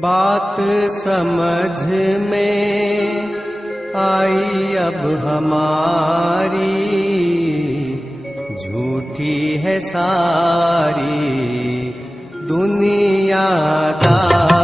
बात समझ में आई अब हमारी। झूठी है सारी दुनियादारी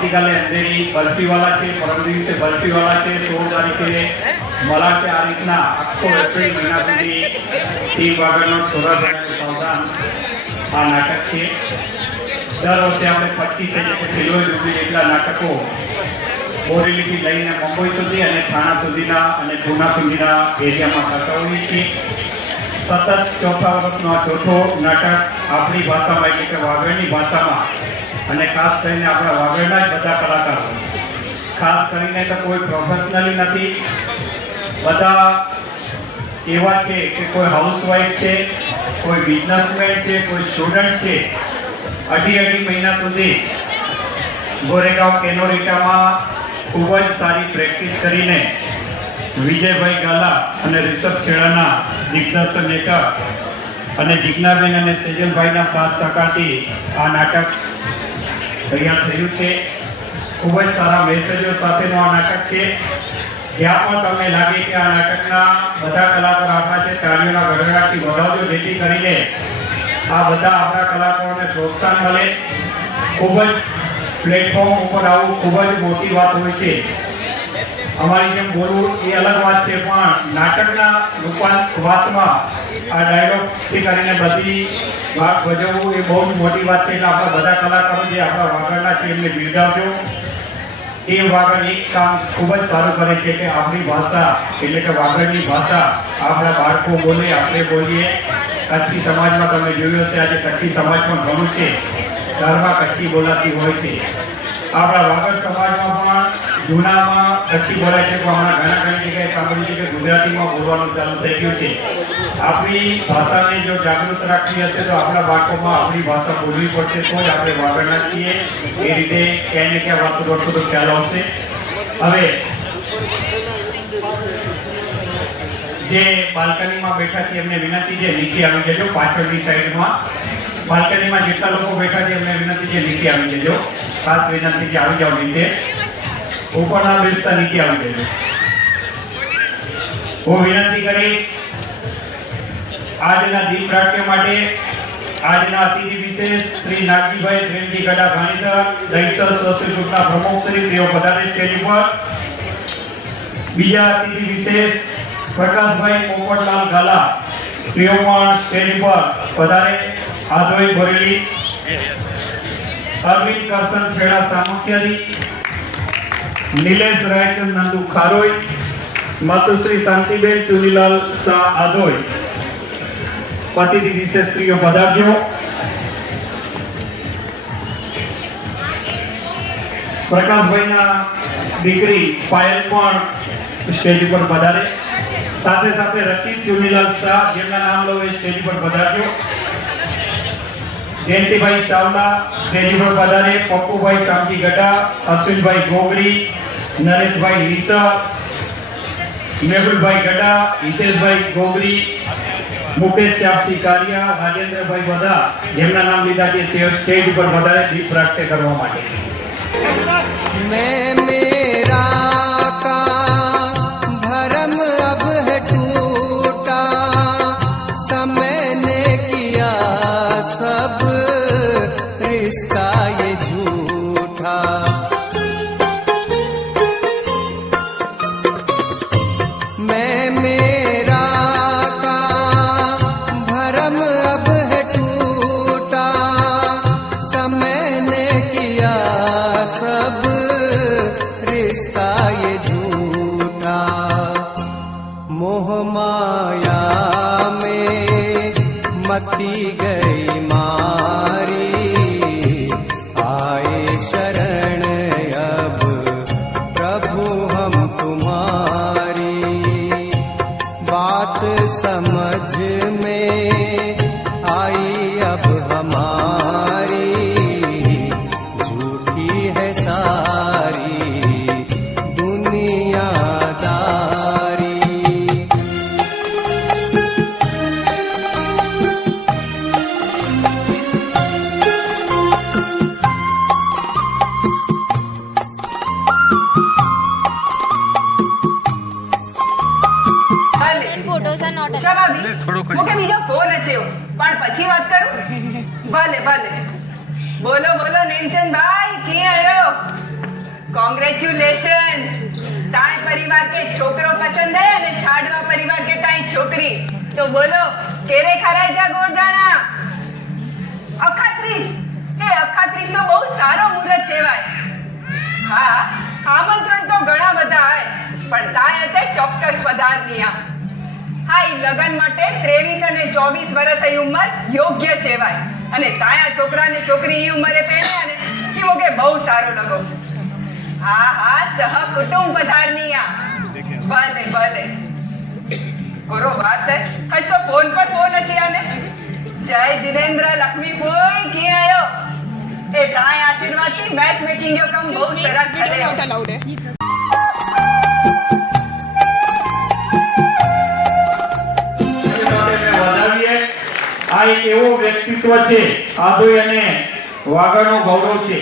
આવતીકાલે અંધેરી બરફીવાલા છે, પરમ દિવસે બરફીવાલા છે, સોળ તારીખે મલા છે આ રીતના આખો એપ્રિલ મહિના સુધી ટીમ વાગડનો છોરા સાવધાન. આ નાટક છે. દર વર્ષે આપણે પચીસ એટલે કે સિલ્વર જુબલી જેટલા નાટકો બોરેલીથી લઈને મુંબઈ સુધી અને થાણા સુધીના અને પૂના સુધીના એરિયામાં કરતા હોઈએ છીએ. સતત ચોથા વર્ષનો આ ચોથો નાટક આપણી ભાષામાં એટલે કે વાગડની ભાષામાં અને ખાસ કરીને આપણા વાગડના જ બધા કલાકારો. ખાસ કરીને તો કોઈ પ્રોફેશનલી નથી. બધા એવા છે કે કોઈ હાઉસવાઈફ છે, કોઈ બિઝનેસમેન છે, કોઈ સ્ટુડન્ટ છે. અઢી અઢી મહિના સુધી ગોરેગાંવ કેનોરિટામાં ખૂબ જ સારી પ્રેક્ટિસ કરીને વિજયભાઈ ગાલા અને રિષભ ખેડાના દિગ્દર્શન હેઠળ અને જિજ્ઞાબેન અને સેજલભાઈના સાથ સહકારથી આ નાટક તૈયાર થયું છે. ખૂબ જ સારા મેસેજો સાથેનું આ નાટક છે. જ્યાં પણ તમને લાગે કે આ નાટકના બધા કલાકારો આપણા છે, તાળીઓના ગઢડાથી વધાવજો, જેથી કરીને આ બધા આપણા કલાકારોને પ્રોત્સાહન મળે. ખૂબ જ પ્લેટફોર્મ ઉપર આવવું ખૂબ જ મોટી વાત હોય છે. અમારી જેમ બોલવું એ અલગ વાત છે, પણ નાટકના રૂપાંત વાતમાં આ ડાયલોગ્સથી કરીને બધી વાત ભજવવું એ બહુ જ મોટી વાત છે, એટલે આપણા બધા કલાકારો જે આપણા વાગડના છે, એમને બિરદાવજો. એ વાગડ એક કામ ખૂબ જ સારું કરે છે કે આપણી ભાષા, એટલે કે વાગડની ભાષા આપણા બાળકો બોલે, આપણે બોલીએ. કચ્છી સમાજમાં તમે જોયું હશે, આજે કચ્છી સમાજ પણ ઘણું છે. ઘરમાં કચ્છી બોલાતી હોય છે. આપણા વાગડ સમાજમાં પણ જૂનામાં કચ્છી બોલાય છે પણ હમણાં ઘણા ઘણી જગ્યાએ સાંભળ્યું છે કે ગુજરાતીમાં બોલવાનું ચાલુ થઈ ગયું છે. આપણી ભાષાને જો જાગૃત રાખવી હશે તો આપણા બાળકોમાં આપણી ભાષા બોલવી પડશે, તો જ આપણે વાગડના છીએ. એ રીતે ક્યાંય ને ક્યાં વાતો કરશો તો ખ્યાલ આવશે. હવે, જે બાલ્કનીમાં બેઠા છે એમને વિનંતી છે, નીચે આવી જજો, પાછળની સાઈડમાં. બાલ્કનીમાં જેટલા લોકો બેઠા છે, એમને વિનંતી છે, નીચે આવી જજો. ખાસ વિનંતી છે, આવી જાઓ નીચે. ઉપરના બેસતા નીચે આવી જજો હું વિનંતી કરીશ આજના દીપ નાટ્ય માટે આજના અતિથિ વિશેષ શ્રી નાગજીભાઈ પ્રેમજી ગડા ભાણીધર દહીસર સોશિયલ ગ્રુપના પ્રમુખ શ્રી તેઓ પધારે સ્ટેજ ઉપર. બીજા અતિથિ વિશેષ પ્રકાશભાઈ પોપટલાલ ગાલા તેઓ પણ સ્ટેજ પર પધારે આધોઈ ભરેલી. અરવિંદ કરસન છેડા સામખ્યારી નિલેશ રાયચંદ, નંદુ ખારોઈ, માતુશ્રી શાંતિબેન, ચુનીલાલ શાહ આધોઈ. પતિથી વિશેષ સ્ત્રીઓ પધારજો. પ્રકાશભાઈના દીકરી પાયલ પણ સ્ટેજ ઉપર પધારે. સાથે સાથે રચિત ચુનીલાલ શાહ, જેમના નામ લો એ સ્ટેજ પર પધારજો. જયંતિભાઈ સાવલા સ્ટેજ પર પધારે. પપ્પુભાઈ શાંતિ ગઢા અશ્વિનભાઈ ગોગરી નરેશભાઈ લીસા, મેહુલભાઈ ગડા, હિતેશભાઈ ગોગરી, મુકેશ શ્યામસિંહ કારિયા, રાજેન્દ્રભાઈ બધા જેમના નામ લીધા છે તે સ્ટેજ ઉપર વધારે દીપ પ્રાપ્ત કરવા માટે. તો બોલો, કેરે ખરાય જા ગોરદાણા? અખાત્રીસ એ અખાત્રીસ તો બહુ સારો મુહૂર્ત કહેવાય. હા, આમંત્રણ તો ઘણા બધા હોય, પણ તાય તે ચોક્કસ પધારનીયા હા, ઈ લગન માટે ત્રેવીસ અને ચોવીસ વર્ષ એ ઉંમર યોગ્ય કહેવાય. અને તાયા છોકરા ને છોકરી ઈ ઉંમરે પહેણ્યા ને ઈ કે બહુ સારો લગો. હા હા, સહ કુટુંબ પધારનીયા ભલે ભલે. કરો વાત હે? હજ તો ફોન પર ફોન છે આને. જય જીનેન્દ્ર લક્ષ્મી ફોઈ કે આયો. એ તાય આશીર્વાદથી મેચ મેકિંગ યો કામ બહુ સરસ સાથે આ એક એવો વ્યક્તિત્વ છે આદોય અને વાગડનો ગૌરવ છે.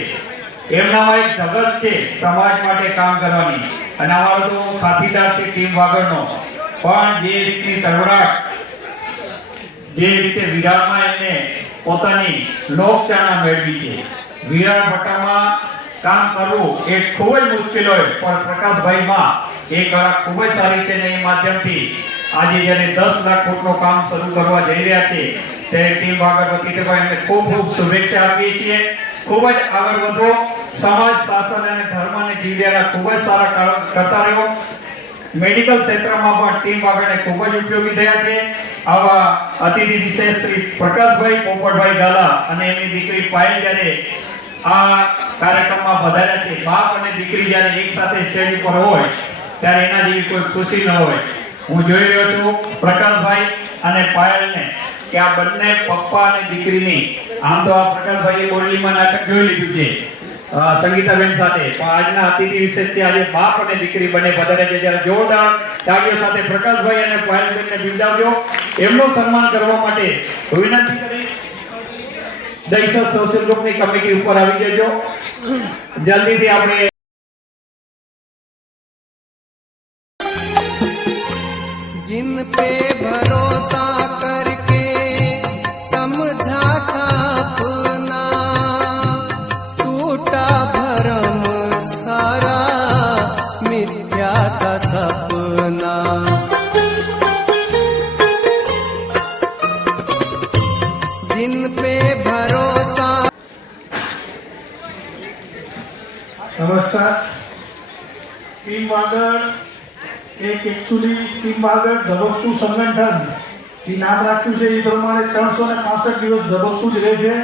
એમનામાં એક ધગસ છે સમાજ માટે કામ કરવાની. અને અમારો તો સાથીદાર છે ટીમ વાગડનો પણ જે રીતની તરવડાટ જે રીતે વિરારમાં એમને પોતાની લોકચાના મેળવી છે. વિરાર ભટ્ટામાં કામ કરવું એ ખૂબ જ મુશ્કેલ હોય, પણ પ્રકાશભાઈમાં એ કળા ખૂબ જ સારી છે ને એ માધ્યમથી આજે જ્યારે દસ લાખ ફૂટનું કામ શરૂ કરવા જઈ રહ્યા છે, ત્યારે ટીમ આગળ વતી એમને ખૂબ ખૂબ શુભેચ્છા આપીએ છીએ. ખૂબ જ આગળ વધો. સમાજ, શાસન અને ધર્મને જીવ્યાના ખૂબ જ સારા કરતા રહ્યો. મેડિકલ ક્ષેત્રમાં પણ ટીમ આગળને ખૂબ જ ઉપયોગી થયા છે. આવા અતિથિ વિશેષ શ્રી પ્રકાશભાઈ, પોપટભાઈ ગાલા અને એમની દીકરી પાયલ જ્યારે આ કાર્યક્રમમાં વધાર્યા છે, બાપ અને દીકરી જ્યારે એક સાથે સ્ટેજ ઉપર હોય, ત્યારે એના જેવી કોઈ ખુશી ન હોય. હું જોઈ રહ્યો છું પ્રકાશભાઈ અને પાયલને કે આ બંને પપ્પા અને દીકરીની, આમ તો આ પ્રકાશભાઈએ બોરલીમાં નાટક જોઈ લીધું છે. સંગીતાબેન સાથે. પણ આજના અતિથિ વિશેષ છે, આજે બાપ અને દીકરી બંને બધાને જે જ્યારે જોરદાર તાળીઓ સાથે પ્રકાશભાઈ અને પાયલબેનને બિરદાવજો. એમનું સન્માન કરવા માટે વિનંતી કરીશ. દહીસર સોશિયલ ગ્રુપની કમિટી ઉપર આવી જજો. જલ્દીથી આપણે ધબકતું સંગઠન, એ નામ રાખ્યું છે, એ પ્રમાણે ત્રણસો ને પાસઠ દિવસ ધબકતું જ રહે છે.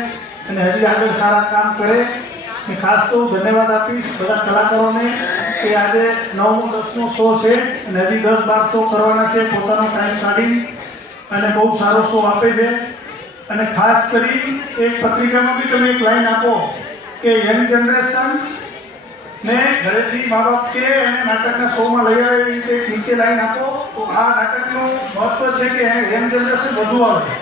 અને હજી આગળ સારા કામ કરે. ખાસ તો ધન્યવાદ આપીશ બધા કલાકારોને કે આજે નવમો, દસમો શો છે અને હજી દસ, બાર શો કરવાના છે, પોતાનો ટાઈમ કાઢી અને બહુ સારો શો આપે છે. અને ખાસ કરી એક પત્રિકામાં બી તમે એક લાઈન આપો કે યંગ જનરેશન ને ઘરેથી મા બાપ કે એને નાટકના શોમાં લઈ આવે એવી રીતે નીચે લાઈન આપો, તો આ નાટકનું મહત્વ છે કે એમ જનરેશન વધુ આવે.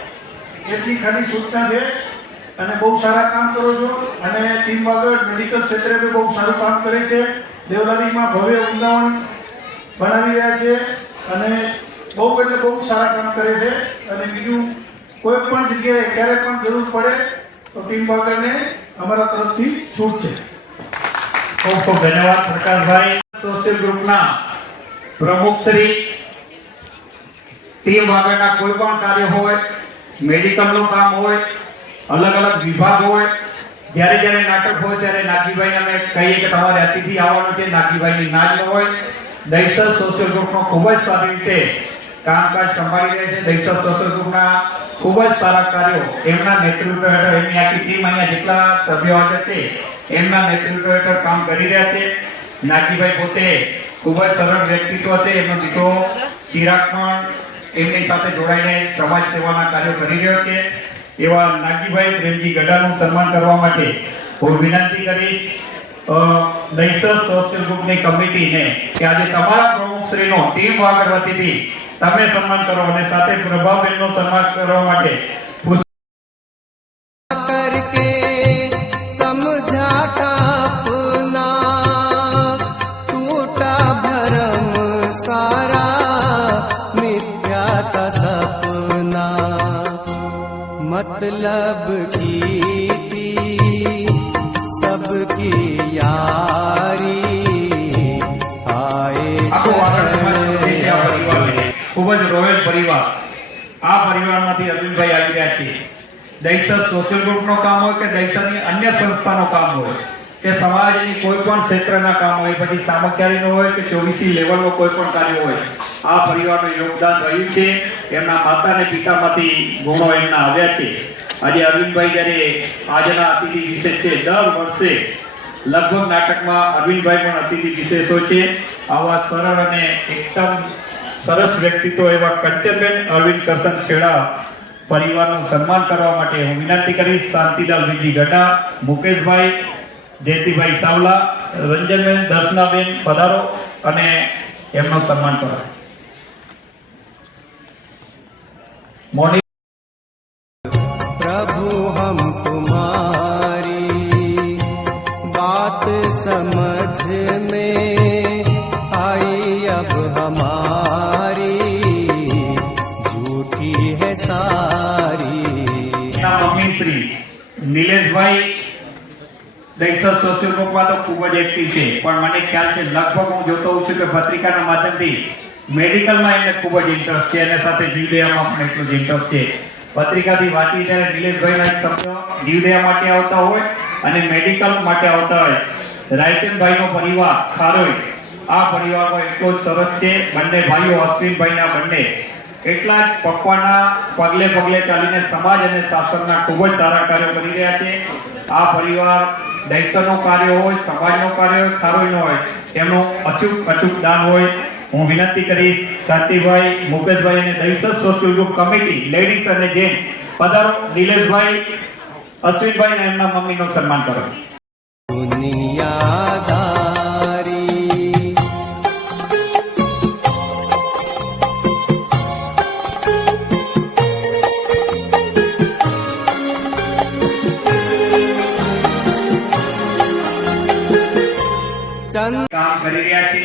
એટલી ખાલી સૂચના છે. અને બહુ સારા કામ કરો છો. અને ટીમ આગળ મેડિકલ ક્ષેત્રે બી બહુ સારું કામ કરે છે. દેવલાલીમાં ભવ્ય વૃંદાવન બનાવી રહ્યા છે. અને બહુ એટલે બહુ સારા કામ કરે છે. અને બીજું કોઈ પણ જગ્યાએ ક્યારે પણ જરૂર પડે, તો ટીમ આગળને અમારા તરફથી છૂટ છે. ખૂબ ખૂબ ધન્યવાદ પ્રકાશભાઈ સોશિયલ ગ્રુપના પ્રમુખ શ્રી ટીમ આગળના કોઈ પણ કાર્ય હોય મેડિકલનું કામ હોય, અલગ અલગ વિભાગ હોય, જ્યારે જ્યારે નાટક હોય ત્યારે નાગીભાઈને અમે કહીએ કે તમારે અતિથિ આવવાનું છે, નાગીભાઈની ના ન હોય. દહીસર સોશિયલ ગ્રુપનો ખૂબ જ સારી રીતે કામકાજ સંભાળી રહ્યા છે. દહીસર સોશિયલ ગ્રુપના ખૂબ જ સારા કાર્યો એમના નેતૃત્વ હેઠળ એમની આખી ટીમ અહીંયા જેટલા સભ્યો હાજર છે એમના નેતૃત્વ હેઠળ કામ કરી રહ્યા છે. નાગીભાઈ પોતે ખૂબ જ સરળ વ્યક્તિત્વ છે. એમનો દીકરો ચિરાગ પણ એમની સાથે જોડાઈને સમાજ સેવાના કાર્યો કરી રહ્યો છે. એવા નાગીભાઈ પ્રેમજી ગઢાનું સન્માન કરવા માટે હું વિનંતી કરીશ દહીસર સોશિયલ ગ્રુપની કમિટીને કે આજે તમારા પ્રમુખશ્રીનો ટીમ આગળ વતીથી તમે સન્માન કરો અને સાથે પ્રભાબેનનું સન્માન કરવા માટે मतलब की थी सबकी यारी आए આખો વાગડ સમાજ शरण સમજે છે આ પરિવારને. ખૂબ જ રોયલ પરિવાર આ પરિવારમાંથી અરવિંદભાઈ આવી રહ્યા છે દહીસર સોશિયલ ગ્રુપનો કામ હોય કે દહીસરની અન્ય સંસ્થાનો કામ હોય કે સમાજની કોઈ પણ ક્ષેત્રના કામ હોય પછી સામખ્યારીનો હોય કે ચોવીસી લેવલનો કોઈ પણ કાર્ય હોય આ પરિવારનું યોગદાન રહ્યું છે એમના માતા અને પિતામાંથી ગુણો એમના આવ્યા છે આજે અરવિંદભાઈ જ્યારે આજના અતિથિ વિશેષ છે, દર વર્ષે લગભગ નાટકમાં અરવિંદભાઈ પણ અતિથિ વિશેષો છે. આવા સરળ અને એકદમ સરસ વ્યક્તિત્વ એવા કંચનબેન, અરવિંદ કરશન છેડા પરિવારનું સન્માન કરવા માટે હું વિનંતી કરીશ. શાંતિલાલ વિજી ગઢા, મુકેશભાઈ, જયંતિભાઈ સાવલા, રંજનબેન, દર્શનાબેન પધારો અને એમનું સન્માન કરો. મોની નિલેશભાઈ દૈસર સોશિયલ બુકમાં તો ખૂબ જ એક્ટિવ છે. પણ મને ખ્યાલ છે, લગભગ હું જોતો હોઉં છું કે પત્રિકાના માધ્યમથી મેડિકલમાં એમને ખૂબ જ ઇન્ટરેસ્ટ છે. અને સાથે જીવદયામાં પણ એટલો જ ઇન્ટરેસ્ટ છે. પત્રિકાથી વાંચી ત્યારે નિલેશભાઈના એક શબ્દ જીવદયા માટે આવતા હોય અને મેડિકલ માટે આવતા હોય. રાયચંદભાઈનો પરિવાર ખારોઈ આ પરિવારમાં એટલો સરસ છે. બંને ભાઈઓ અશ્વિનભાઈના બંને. એટલા જ પકવાના પગલે પગલે ચાલીને સમાજ અને શાસનના ખૂબ જ સારા કાર્યો કરી રહ્યા છે. આ પરિવાર દૈસરનું કાર્ય હોય, સમાજનું કાર્ય હોય ખારોઈનું હોય એમનું અચૂક અચૂક દાન હોય. હું વિનંતી કરીશ સાતીભાઈ મુકેશભાઈ અને Dahisar social group committee, ladies અને જેન્ટ્સ, પધારો. નિલેશભાઈ, અશ્વિનભાઈ અને એમના મમ્મીનું સન્માન કરો. દુનિયા चंद કામ કરી રહ્યા છે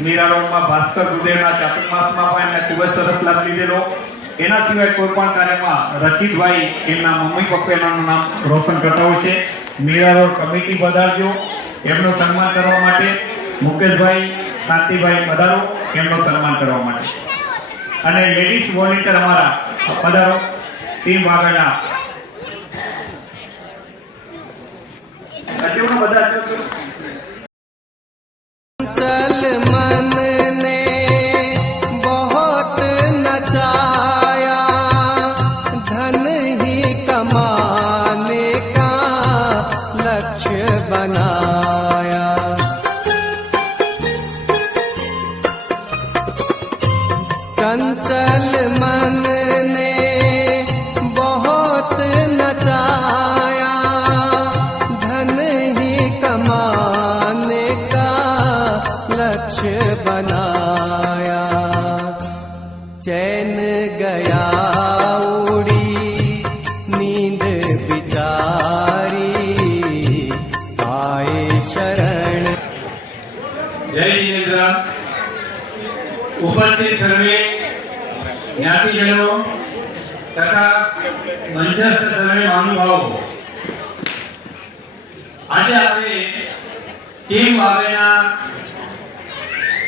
મીરા રોડમાં ભાસ્કર ગુદેવના ચાતુર્માસમાં પણ એમને ખૂબ જ સરસ લાભ લીધેલો. એના સિવાય કોઈ પણ કાર્યમાં રચિતભાઈ, એમના મમ્મી પપ્પાનું નામ રોશન કરતા હોય છે. મીરા રોડ કમિટી પધારજો. એમનું સન્માન કરવા માટે મુકેશભાઈ શાંતિભાઈ પધારો. એમનું સન્માન કરવા માટે. અને લેડીઝ વોલેન્ટિયર અમારા પધારો. ટીમ આગળના. સચિવનો બધા. चल मन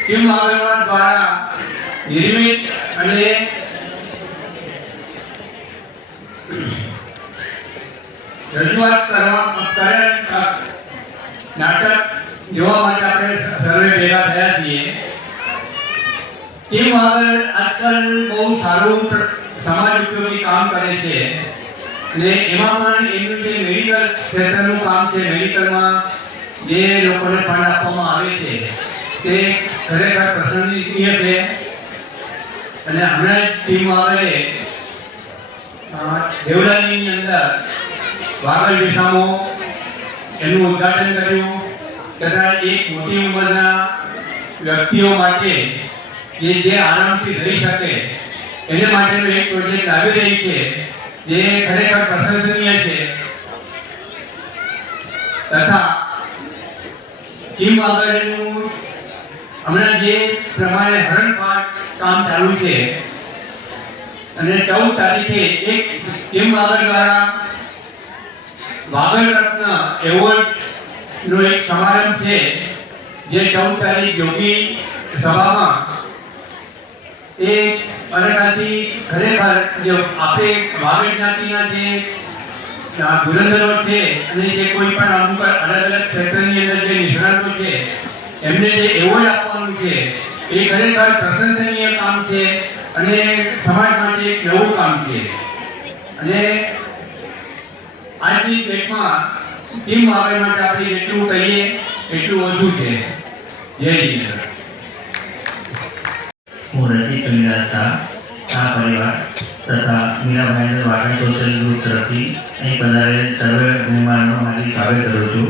ટીમ વાવેવા દ્વારા નિર્મિત અને રજૂઆત કરવા કરેલ નાટક જોવા માટે આપણે સર્વે ભેગા થયા છીએ. ટીમ આગળ આજકાલ બહુ સારું સમાજ ઉપયોગી કામ કરે છે અને એમાં પણ એમનું જે મેડિકલ ક્ષેત્રનું કામ છે. મેડિકલમાં જે લોકોને ફંડ આપવામાં આવે છે. તે ખરેખર પ્રશંસનીય છે. અને હમણાં જ ટીમ આવે અ, દેવલાલીની અંદર વાગલ વિસામો એનું ઉદ્ઘાટન કર્યું તથા એક મોટી ઉંમરના વ્યક્તિઓ માટે જે જે આરામથી રહી શકે એને માટેનો એક પ્રોજેક્ટ આવી રહી છે જે ખરેખર પ્રશંસનીય છે. તથા ટીમ આગળનું હમણાં જે પ્રમાણે હરણપાટ કામ ચાલુ છે, અને ચૌદ તારીખે એક ટીમ વાગર દ્વારા વાગર રત્ન એવોર્ડ નો એક સમારંભ છે, જે ચૌદ તારીખ યોગી સભામાં એ અરેરાથી ખરેખર જે આપણે વાગડ જ્ઞાતિના જે ધુરંધરો છે, અને જે કોઈ પણ અમુક અલગ અલગ ક્ષેત્રની અંદર જે નિષ્ણાતો છે એમને જે એવોર્ડ આપવાનું છે, એ ખરેખર પ્રશંસનીય કામ છે અને સમાજ માટે એક નવું કામ છે. અને આજની ડેટમાં ટીમ આવે માટે આપણે જેટલું કહીએ, એટલું ઓછું છે. જય જીનેન્દ્ર હું રજીત ચંદ્રા શાહ શાહ પરિવાર તથા મીરાભાઈ વાઘાણી સોશિયલ ગ્રુપ તરફથી અહીં પધારેલ સર્વે મહેમાનનો હાર્દિક સ્વાગત કરું છું.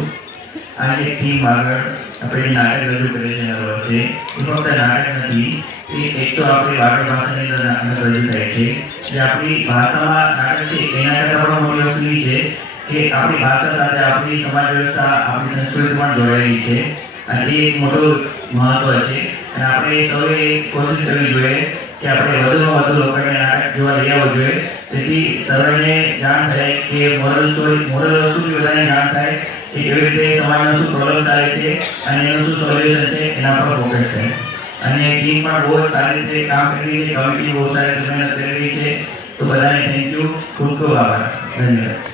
આજે ટીમ આગળ આપણે નાટક રજૂ છીએ દર વર્ષે એ ફક્ત નાટક નથી. એ એક તો આપણી વાગડ ભાષાની અંદર નાટક રજૂ થાય છે. જે આપણી ભાષામાં નાટક છે, એના કરતાં પણ મોટી વસ્તુ છે કે આપણી ભાષા સાથે આપણી સમાજ વ્યવસ્થા, આપણી સંસ્કૃતિ પણ જોડાયેલી છે. અને એ એક મોટું મહત્વ છે. અને આપણે સૌએ કોશિશ કરવી જોઈએ કે આપણે વધુમાં વધુ લોકોને નાટક જોવા લઈ આવવું જોઈએ. તેથી સર્વેને જાણ થાય કે મોરલ સ્ટોરી, મોરલ વસ્તુ બધાને જાણ થાય કે કેવી રીતે સમાજમાં શું પ્રોબ્લેમ ચાલે છે અને એનું શું સોલ્યુશન છે એના પર ફોકસ થાય. અને ટીમ પણ બહુ જ સારી રીતે કામ કરી છે કમિટી બહુ સારી રીતે મહેનત કરી છે. તો બધાને થેન્ક યુ ખૂબ ખૂબ આભાર. ધન્યવાદ.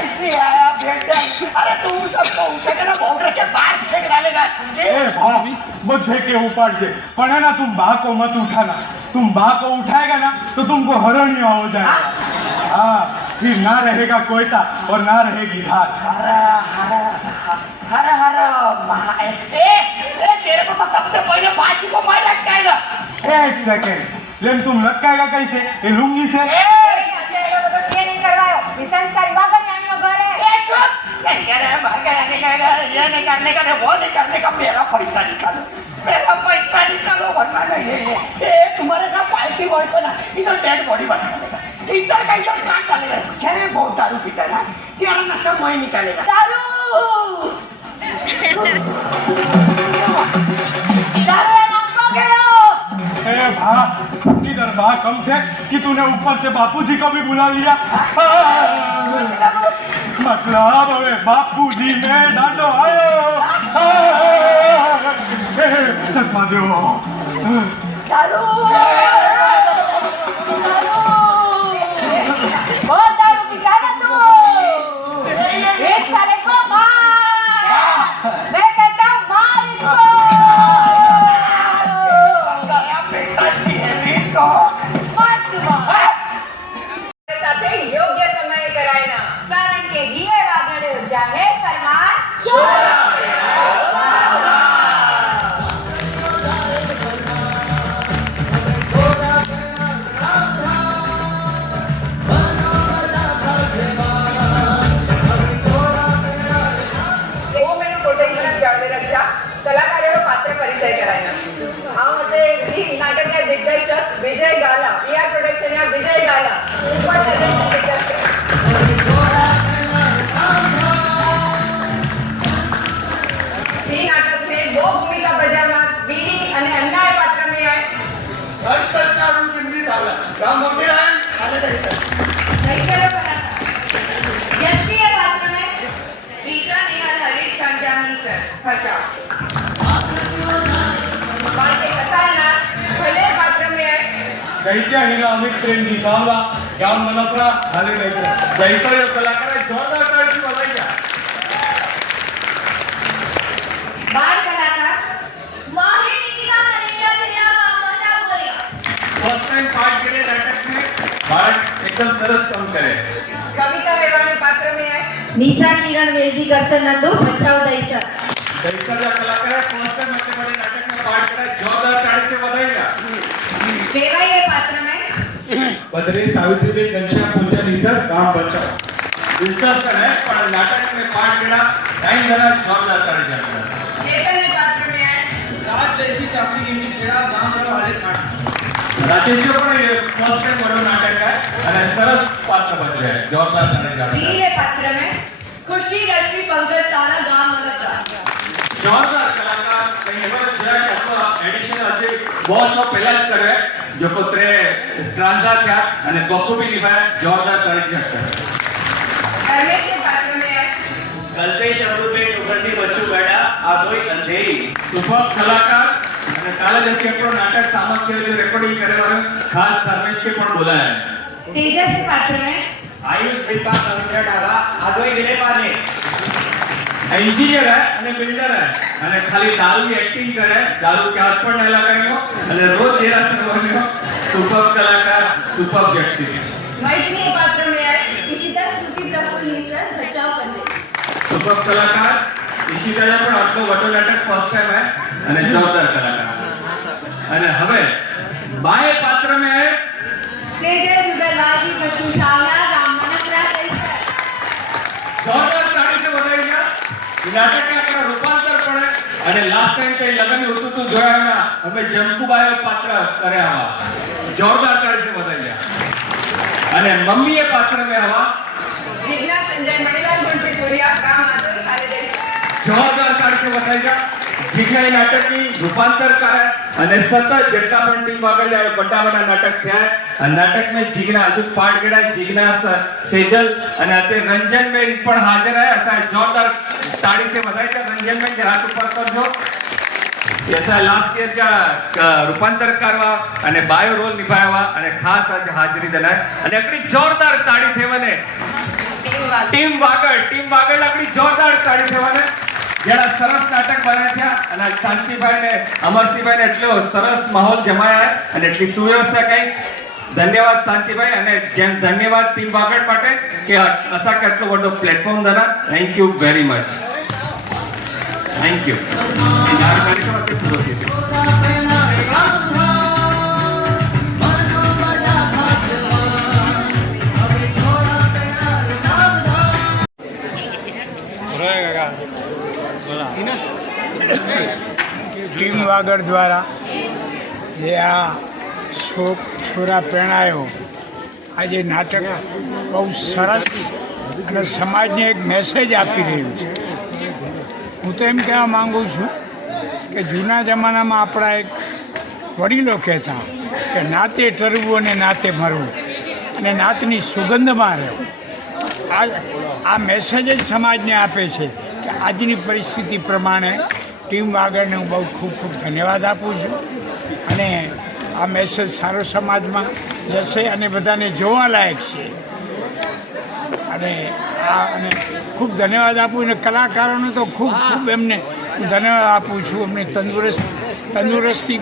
ऐसे आया बेटन अरे तू सबको उठे के ना बाउंडर के बाहर फेंक डालेगा समझे ए भाभी बुद्धे के ऊपर से पर है ना तुम बा को मत उठाना तुम बा को उठाएगा ना तो तुमको हरणिया हो जाएगा हाँ फिर ना रहेगा कोयता और ना रहेगी हार हर हर ए तेरे को तो सबसे पहले बाजी को मैं लटकाएगा एक सेकंड लेकिन तुम लटकाएगा कैसे ये लूंगी से ए निकालने का वो निकालने का मेरा पैसा निकालो मेरा पैसा निकालो बनवाना ये ये तुम्हारे ना पार्टी वर्ड को ना इधर डेड बॉडी बनाने का इधर का इधर काट डालेगा क्या है बहुत दारू पीता है ना तेरा नशा मैं निकालेगा दारू दारू नाम को करो ए भाई इधर भा कम थे कि तूने ऊपर से बापूजी को भी बुला लिया मतलब अबे बापूजी में डांडो आयो ए, चश्मा दो હાલી રહી છે જયસોય કલાકારે જોરદાર તાળીથી વધાવી ગયા બાર કલાકાર મોહી ટીકા નરેન્દ્ર જિલ્લામાં મોટા બોલ્યા. ફર્સ્ટ ટાઈમ પાર્ટ કરે. પાત્ર में પદરે સાવિત્રીબેન ઘનશ્યામ પૂજાની સર ગામ બચાવ डिस्कस कर है पर नाटक में पार्ट करा टाइम लगा जोरदार ताड़ी जाता चेतन ने पात्र में है રાજ જયસી ચાપલી કિંમતી છેડા ગામ કરો હાલે ખાણ राजेश પણ ફર્સ્ટ ટાઈમ બડો નાટક है અને સરસ પાત્ર ભજવે જોરદાર તાળી જાતા ધીરે પાત્ર में खुशी रश्मि पंकज तारा गांव मलकरा જોરદાર એડિશન આજે બહુ શો પહેલા જ કરે જો કો ત્રે ટ્રાન્ઝા થયા અને બખૂબી નિભાયા જોરદાર તાળી જાતા धर्मेश के पात्र में है કલ્પેશ અમૃતબેન ટુકરસિંહ બચ્ચુ ગડા આધોઈ અંધેરી સુપર કલાકાર અને કાલે જ ਅਸੀਂ આપણો નાટક સામગ્રી જે રેકોર્ડિંગ કરેવાનું ખાસ ધર્મેશ કે પણ બોલાયા તેજસ્વી પાત્ર में આયુષ વિભાગ રવિન્દ્ર ડાવા આધોઈ વિલેપાને એન્જિનિયર હે અને બિલ્ડર હે. અને ખાલી દારૂ એક્ટિંગ કરે દારૂ કે હાથ પણ નહેલા કર્યો અને રોજ તેરા સમજ્યો સુપર કલાકાર સુપર વ્યક્તિ. મૈત્રી પાત્ર મે ઈશિતા સુતી પ્રફુલ્લી સર બચાવ કરે સુપર કલાકાર. ઈશિતા પણ આટલો વડો નાટક ફર્સ્ટ ટાઈમ હે. અને જોરદાર કલાકાર. અને હવે બાય પાત્ર મે સેજે સુદરવાજી બચ્ચુ સાવલા રામનકરા કઈ સર જોરદાર નાટકને આપણે રૂપાંતર પણ અને લાસ્ટ ટાઈમ કઈ લગન હતું તું જોયા ના અમે જંકુબાએ પાત્ર કર્યા હવા જોરદાર કરે છે બદલ્યા અને મમ્મીએ પાત્ર મે હવા જોરદાર કરે છે બદલ્યા જિજ્ઞાએ નાટકની રૂપાંતર કરે. અને સતત જનતા પણ ટીમ આગળ બટા બટાવાના નાટક થયા. અને નાટક મેં જીગ્ના હજુ પાઠ ગેડા જીગ્ના સેજલ અને અત્યારે રંજનબેન પણ હાજર રહ્યા. સાહેબ જોરદાર તાળી से બધાઈ ગયા રંજનબેન જે હાથ ઉપર કરજો એસા લાસ્ટ યર જા અ, રૂપાંતર કરવા અને બાયો રોલ નિભાવવા અને ખાસ આજ હાજરી દેનાર અને એકડી જોરદાર તાળી થેવાને टीम वाले ટીમ વાગડ ટીમ વાગડ લાકડી જોરદાર તાળી થવાને જેડા સરસ નાટક બન્યા થયા અને આજ શાંતિભાઈ ને અમરસિંહભાઈ ને એટલો સરસ માહોલ જમાયા હે અને એટલી સુવ્યવસ્થા કઈ ધન્યવાદ શાંતિભાઈ અને જેમ ધન્યવાદ ટીમ વાગડ માટે કે અસા કે આટલો મોટો પ્લેટફોર્મ દના thank you very much thank you આ ટીમ વાગડ દ્વારા જે આ શોક છોરા પ્રેરણાયો, આજે નાટક બહુ સરસ અને સમાજને એક મેસેજ આપી રહ્યું છે. હું તો એમ કહેવા માગું છું કે જૂના જમાનામાં આપણા એક વડીલો કહેતા કે નાતે ટરવું અને નાતે મરવું અને નાતની સુગંધમાં રહેવું. આ આ મેસેજ જ સમાજને આપે છે કે આજની પરિસ્થિતિ પ્રમાણે ટીમ વાગડને હું બહુ ખૂબ ખૂબ ધન્યવાદ આપું છું અને આ મેસેજ સારો સમાજમાં જશે અને બધાને જોવાલાયક છે. અને આ અને ખૂબ ધન્યવાદ આપું અને કલાકારોને તો ખૂબ ખૂબ એમને ધન્યવાદ આપું છું. એમને તંદુરસ્ત, તંદુરસ્તી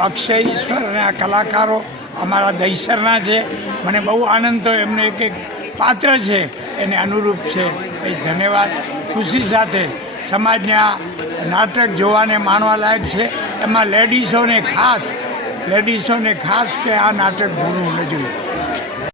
અક્ષય ઈશ્વર અને આ કલાકારો અમારા દહીસરના છે. મને બહુ આનંદ થયો. એમને એક એક પાત્ર છે. એને અનુરૂપ છે. એ ધન્યવાદ. ખુશી સાથે સમાજને આ નાટક જોવાને માણવા લાયક છે. એમાં લેડીઝોને ખાસ લેડીઝોને ખાસ કે આ નાટક ન જોઈએ.